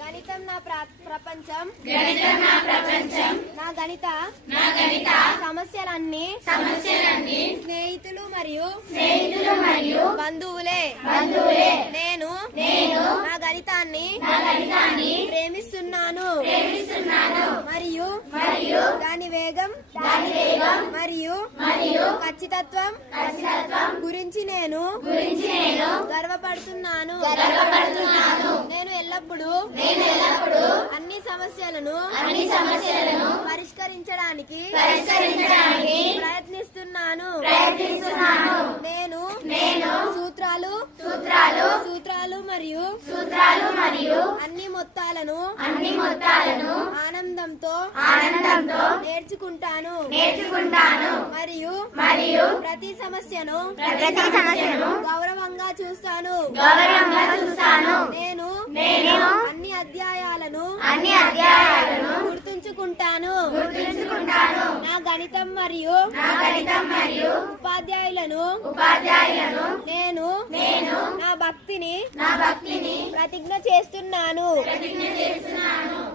గణితం నా ప్రపంచం, నా గణిత సమస్యలన్నీ స్నేహితులు మరియు బంధువులే. నేను నా గణితాన్ని ప్రేమిస్తున్నాను మరియు దాని వేగం మరియు ఖచ్చితత్వం గురించి నేను గర్వపడుతున్నాను. నేను ఎల్లప్పుడూ అన్ని సమస్యలను పరిష్కరించడానికి ప్రయత్నిస్తున్నాను. నేను సూత్రాలు మరియు అన్ని మొత్తాలను ఆనందంతో నేర్చుకుంటాను మరియు ప్రతి సమస్యను గౌరవంగా చూస్తాను. నేను అన్ని అధ్యాయాలను గుర్తుంచుకుంటాను. నా గణితం మరియు ఉపాధ్యాయులను నేను నా భక్తిని ప్రతిజ్ఞ చేస్తున్నాను.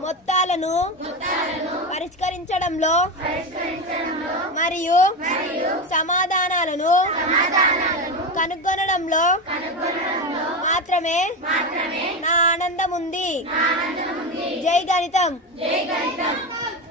మొత్తాలను పరిష్కరించడంలో మరియు సమాధానాలను కనుగొనడంలో మాత్రమే నా ఆనందం ఉంది. జై గణితం.